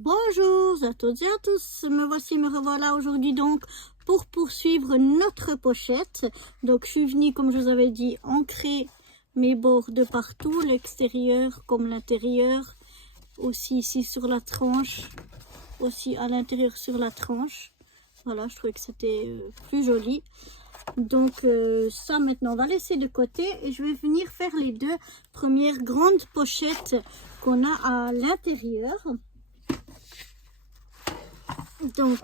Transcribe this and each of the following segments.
Bonjour à toutes et à tous, me revoilà aujourd'hui donc pour poursuivre notre pochette. Donc je suis venue, comme je vous avais dit, ancrer mes bords de partout, l'extérieur comme l'intérieur, aussi ici sur la tranche, aussi à l'intérieur sur la tranche. Voilà, je trouvais que c'était plus joli. Donc ça maintenant on va laisser de côté et je vais venir faire les deux premières grandes pochettes qu'on a à l'intérieur. Donc,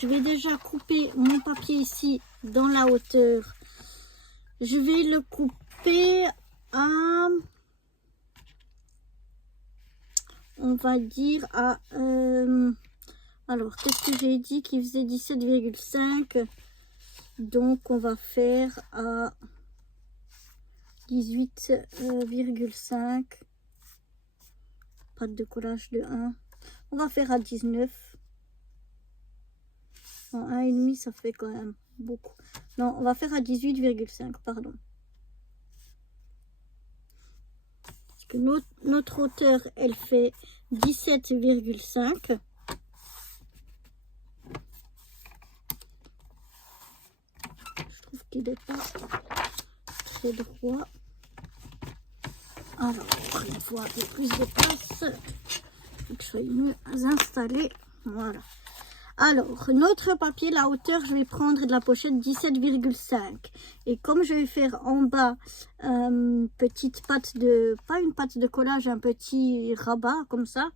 je vais déjà couper mon papier ici dans la hauteur. Je vais le couper à, on va dire à, alors, qu'est-ce que j'ai dit qui faisait 17,5. Donc, on va faire à 18,5. Pas de décollage de 1. On va faire à 19. En 1,5 ça fait quand même beaucoup. Non, on va faire à 18,5, pardon. Parce que notre hauteur, elle fait 17,5. Je trouve qu'il n'est pas très droit. Alors, il faut un peu plus de place. Il faut que je sois mieux installée. Voilà. Alors, notre papier, la hauteur, je vais prendre de la pochette 17,5. Et comme je vais faire en bas, petite patte de, pas une patte de collage, un petit rabat comme ça,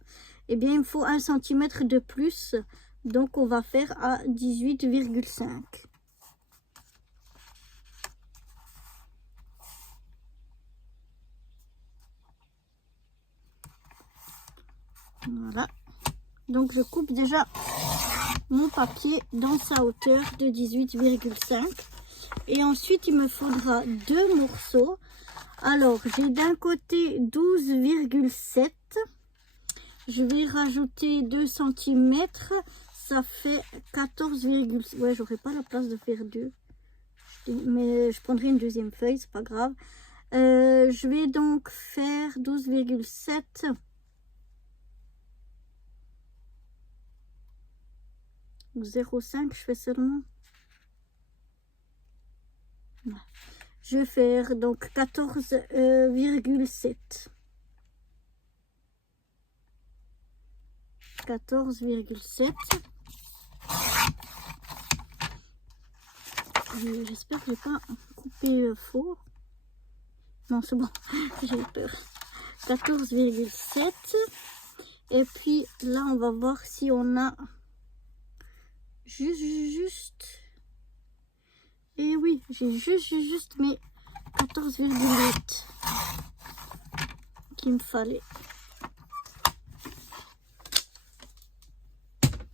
eh bien, il me faut 1 cm de plus. Donc, on va faire à 18,5. Voilà. Donc, je coupe déjà mon papier dans sa hauteur de 18,5 et ensuite il me faudra deux morceaux. Alors j'ai d'un côté 12,7, je vais rajouter 2 cm, ça fait 14, ouais, j'aurai pas la place de faire deux, mais je prendrai une deuxième feuille, c'est pas grave. Je vais donc faire 12,7. 0,5 je fais seulement. Je vais faire donc 14,7. 14,7. J'espère que j'ai pas coupé faux. Non, c'est bon, j'ai peur. 14,7. Et puis là, on va voir si on a juste. Et oui, j'ai juste mes 14,8 qu'il me fallait.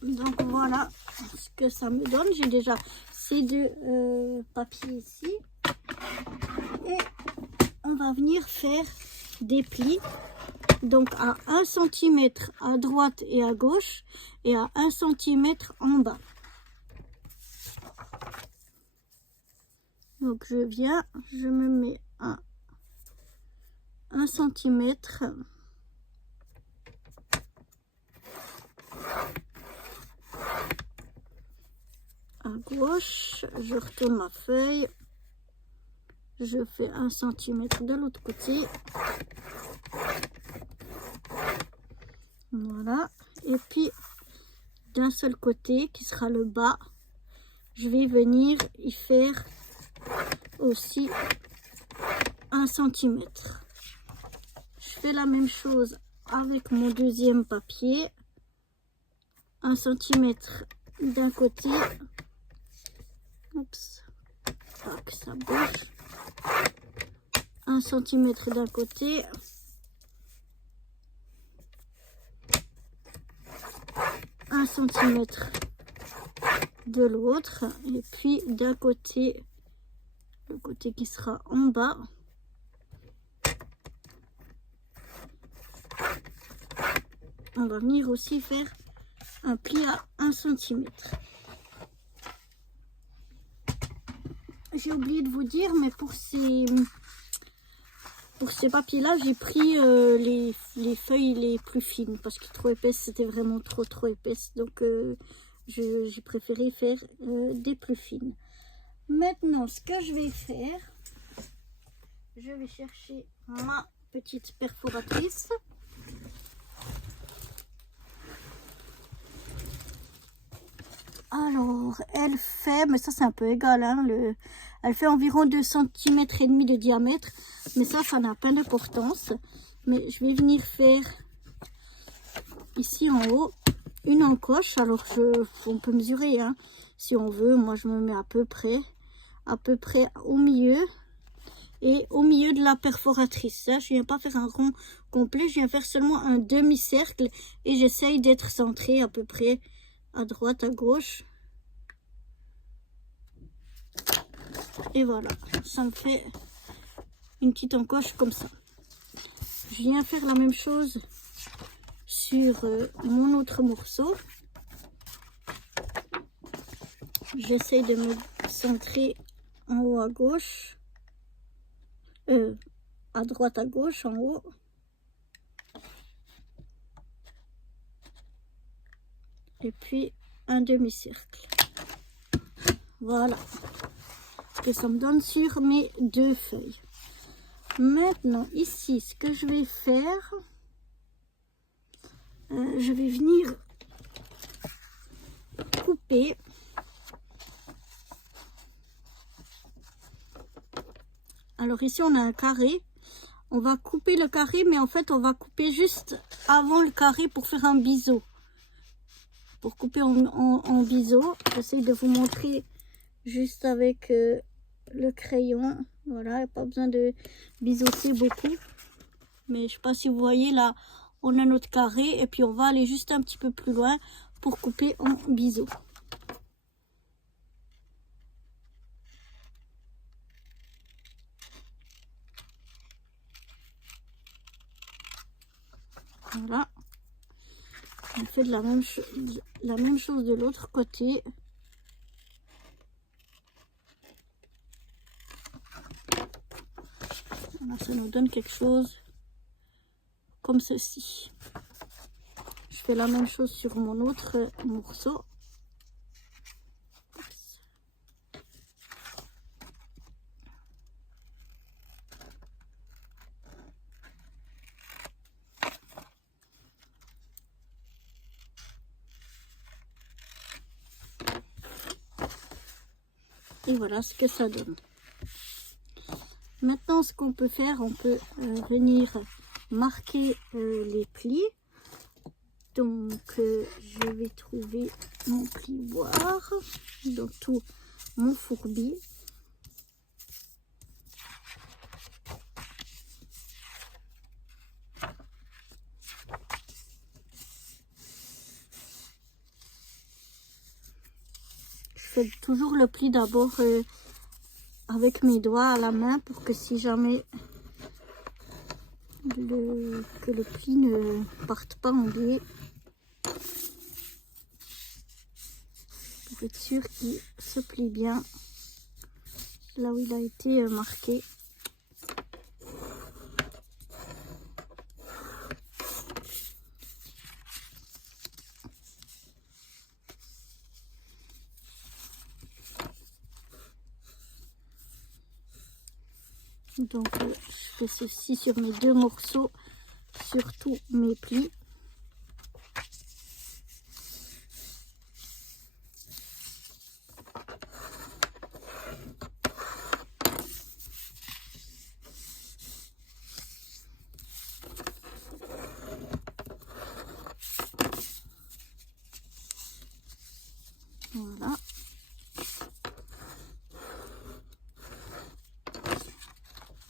Donc voilà ce que ça me donne. J'ai déjà ces deux papiers ici. Et on va venir faire des plis. Donc à 1 cm à droite et à gauche et à 1 cm en bas. Donc je viens, je me mets à 1 cm à gauche, je retourne ma feuille, je fais 1 cm de l'autre côté. Voilà, et puis d'un seul côté qui sera le bas, je vais venir y faire aussi 1 cm. Je fais la même chose avec mon deuxième papier, 1 cm d'un côté. Oups, pas que ça bouge. 1 cm d'un côté. 1 cm de l'autre. Et puis d'un côté, le côté qui sera en bas. On va venir aussi faire un pli à 1 cm. J'ai oublié de vous dire, mais pour ces pour ces papiers-là, j'ai pris les feuilles les plus fines parce que trop épaisses, c'était vraiment trop épaisse. Donc, j'ai préféré faire des plus fines. Maintenant, ce que je vais faire, je vais chercher ma petite perforatrice. Alors, elle fait, mais ça c'est un peu égal, hein, elle fait environ 2,5 cm de diamètre, mais ça n'a pas d'importance. Mais je vais venir faire ici en haut une encoche. Alors, on peut mesurer, hein, si on veut. Moi, je me mets à peu près au milieu. Et au milieu de la perforatrice, là, je viens pas faire un rond complet, je viens faire seulement un demi-cercle et j'essaye d'être centré à peu près à droite, à gauche. Et voilà, ça me fait une petite encoche comme ça. Je viens faire la même chose sur mon autre morceau. J'essaye de me centrer en haut à gauche. À droite, à gauche, en haut. Et puis un demi-cercle. Voilà ce que ça me donne sur mes deux feuilles. Maintenant, ici, ce que je vais faire, je vais venir couper. Alors ici, on a un carré. On va couper le carré, mais en fait, on va couper juste avant le carré pour faire un biseau. Pour couper en biseau, j'essaie de vous montrer juste avec le crayon. Voilà, pas besoin de biseauter beaucoup. Mais je sais pas si vous voyez, là, on a notre carré. Et puis, on va aller juste un petit peu plus loin pour couper en biseau. Voilà. On fait de la même chose de l'autre côté. Voilà, ça nous donne quelque chose comme ceci. Je fais la même chose sur mon autre morceau. Et voilà ce que ça donne. Maintenant, ce qu'on peut faire, on peut venir marquer les plis. Donc, je vais trouver mon plioir dans tout mon fourbi. Je fais toujours le pli d'abord avec mes doigts à la main pour que si jamais que le pli ne parte pas en biais, pour être sûr qu'il se plie bien là où il a été marqué. Donc je fais ceci sur mes deux morceaux, sur tous mes plis. Voilà.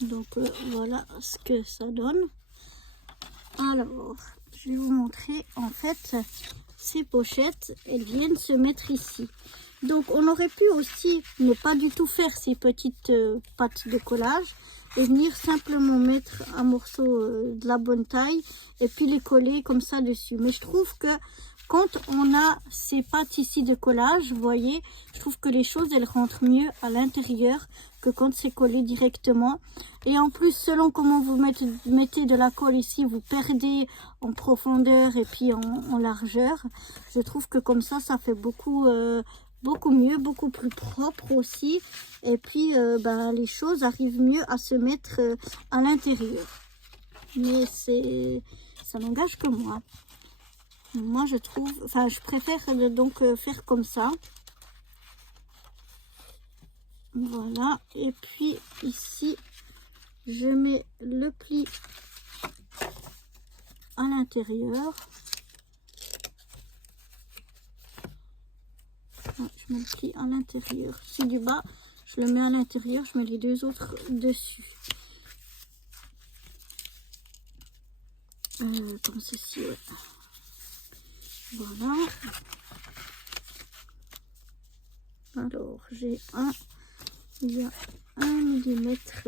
Donc voilà ce que ça donne. Alors, je vais vous montrer. En fait, ces pochettes, elles viennent se mettre ici. Donc, on aurait pu aussi ne pas du tout faire ces petites pattes de collage et venir simplement mettre un morceau de la bonne taille et puis les coller comme ça dessus. Mais je trouve que contre, on a ces pattes ici de collage, vous voyez, je trouve que les choses, elles rentrent mieux à l'intérieur que quand c'est collé directement. Et en plus, selon comment vous mettez de la colle ici, vous perdez en profondeur et puis en largeur. Je trouve que comme ça fait beaucoup, beaucoup mieux, beaucoup plus propre aussi. Et puis, les choses arrivent mieux à se mettre à l'intérieur. Mais ça n'engage que moi. Moi, je trouve, enfin, je préfère donc faire comme ça. Voilà. Et puis, ici, je mets le pli à l'intérieur. Je mets le pli à l'intérieur. C'est du bas, je le mets à l'intérieur. Je mets les deux autres dessus. Comme ceci, ouais. Voilà. Alors, j'ai il y a 1 millimètre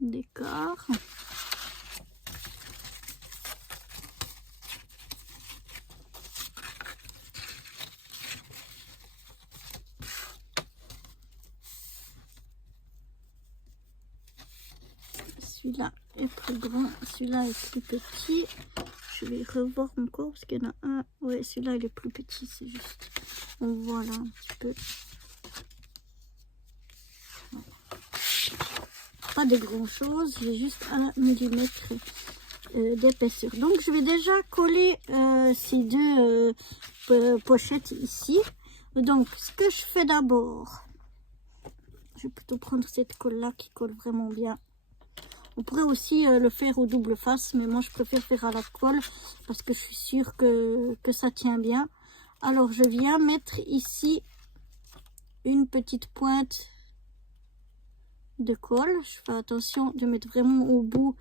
d'écart. Celui-là est plus grand, celui-là est plus petit. Je vais revoir encore parce qu'il y en a un. Ouais, celui-là il est plus petit, c'est juste. On voit là un petit peu. Voilà. Pas de grand chose, j'ai juste 1 millimètre d'épaisseur. Donc je vais déjà coller ces deux pochettes ici. Donc ce que je fais d'abord, je vais plutôt prendre cette colle là qui colle vraiment bien. On pourrait aussi le faire au double face, mais moi je préfère faire à la colle parce que je suis sûre que ça tient bien. Alors je viens mettre ici une petite pointe de colle. Je fais attention de mettre vraiment au bout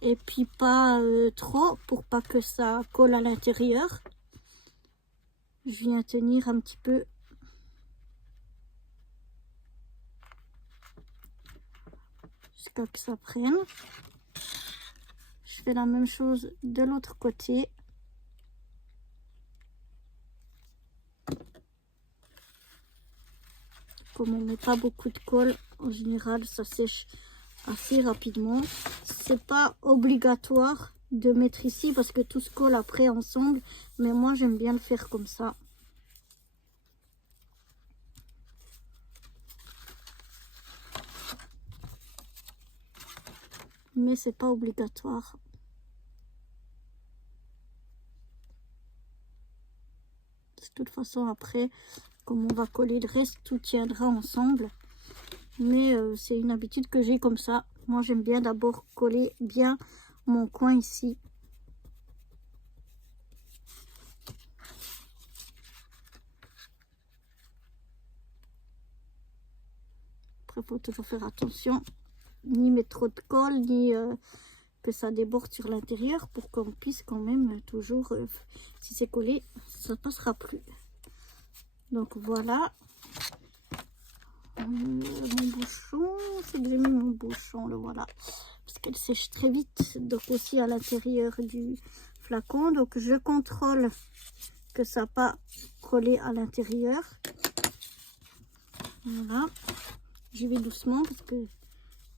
et puis pas trop pour pas que ça colle à l'intérieur. Je viens tenir un petit peu. Jusqu'à que ça prenne. Je fais la même chose de l'autre côté. Comme on met pas beaucoup de colle, en général ça sèche assez rapidement. C'est pas obligatoire de mettre ici parce que tout se colle après ensemble, mais moi j'aime bien le faire comme ça. Mais c'est pas obligatoire. De toute façon après, comme on va coller le reste, tout tiendra ensemble. Mais c'est une habitude que j'ai comme ça. Moi j'aime bien d'abord coller bien mon coin ici. Après il faut toujours faire attention, ni mettre trop de colle, ni que ça déborde sur l'intérieur pour qu'on puisse quand même toujours, si c'est collé, ça passera plus. Donc voilà. Mon bouchon, c'est que j'ai mis mon bouchon, le voilà. Parce qu'elle sèche très vite, donc aussi à l'intérieur du flacon. Donc je contrôle que ça n'a pas collé à l'intérieur. Voilà. Je vais doucement parce que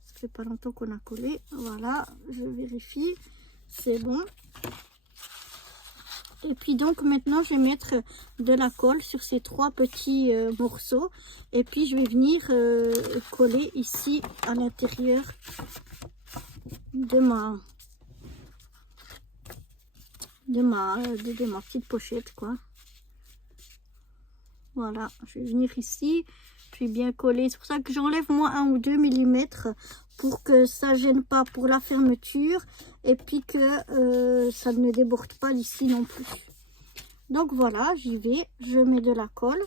ça fait pas longtemps qu'on a collé. Voilà, je vérifie, c'est bon. Et puis donc maintenant je vais mettre de la colle sur ces 3 petits morceaux. Et puis je vais venir coller ici à l'intérieur de ma petite pochette quoi. Voilà, je vais venir ici. Puis bien coller, c'est pour ça que j'enlève moi 1 ou 2 millimètres pour que ça gêne pas pour la fermeture et puis que ça ne déborde pas d'ici non plus. Donc voilà, j'y vais, je mets de la colle.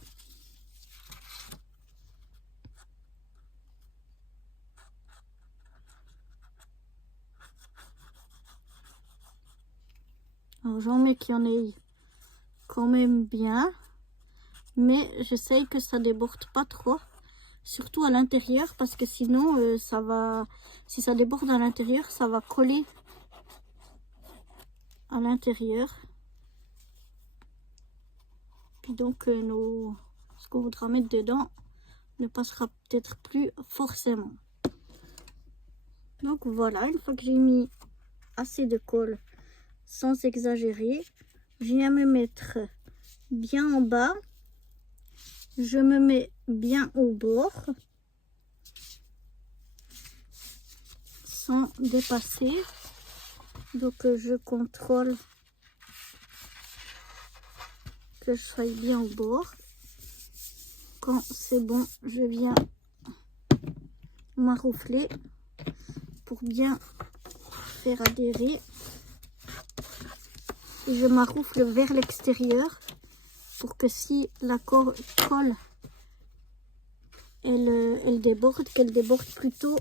Alors j'en mets qu'il y en ait quand même bien, mais j'essaye que ça déborde pas trop. Surtout à l'intérieur parce que sinon ça va, si ça déborde à l'intérieur, ça va coller à l'intérieur. Donc ce qu'on voudra mettre dedans ne passera peut-être plus forcément. Donc voilà, une fois que j'ai mis assez de colle sans exagérer, je viens me mettre bien en bas, je me mets bien au bord sans dépasser. Donc je contrôle que je sois bien au bord. Quand c'est bon, je viens maroufler pour bien faire adhérer. Et je maroufle vers l'extérieur pour que si la colle elle déborde, qu'elle déborde plutôt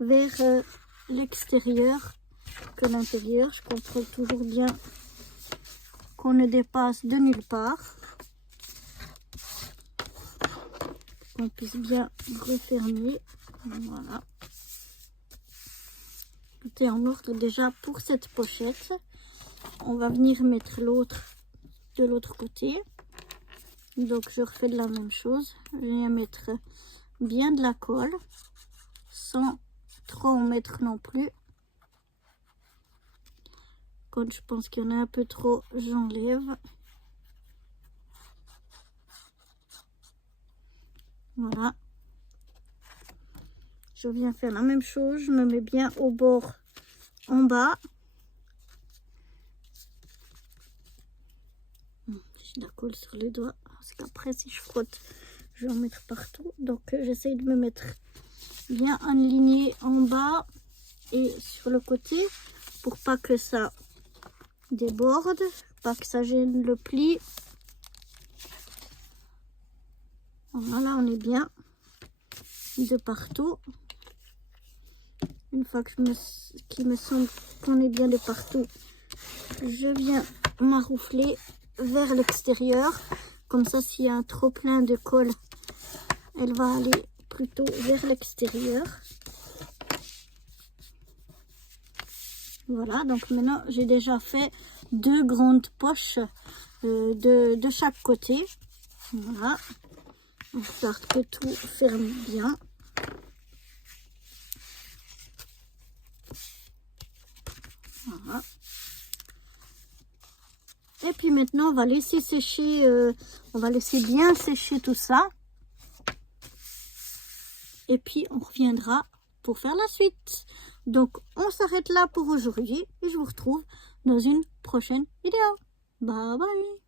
vers l'extérieur que l'intérieur. Je contrôle toujours bien qu'on ne dépasse de nulle part, qu'on puisse bien refermer. Voilà, tout est en ordre déjà pour cette pochette. On va venir mettre l'autre de l'autre côté. Donc je refais de la même chose. Je viens mettre bien de la colle sans trop en mettre non plus. Quand je pense qu'il y en a un peu trop, j'enlève. Voilà. Je viens faire la même chose. Je me mets bien au bord en bas. J'ai de la colle sur les doigts. Parce qu'après, si je frotte, je vais en mettre partout. Donc, j'essaye de me mettre bien aligné en bas et sur le côté pour pas que ça déborde, pas que ça gêne le pli. Voilà, on est bien de partout. Une fois que qu'il me semble qu'on est bien de partout, je viens maroufler vers l'extérieur. Comme ça, s'il y a un trop plein de colle, elle va aller plutôt vers l'extérieur. Voilà, donc maintenant j'ai déjà fait 2 grandes poches de chaque côté. Voilà, on regarde que tout ferme bien. Voilà. Et puis maintenant on va laisser sécher, on va laisser bien sécher tout ça. Et puis on reviendra pour faire la suite. Donc on s'arrête là pour aujourd'hui et je vous retrouve dans une prochaine vidéo. Bye bye.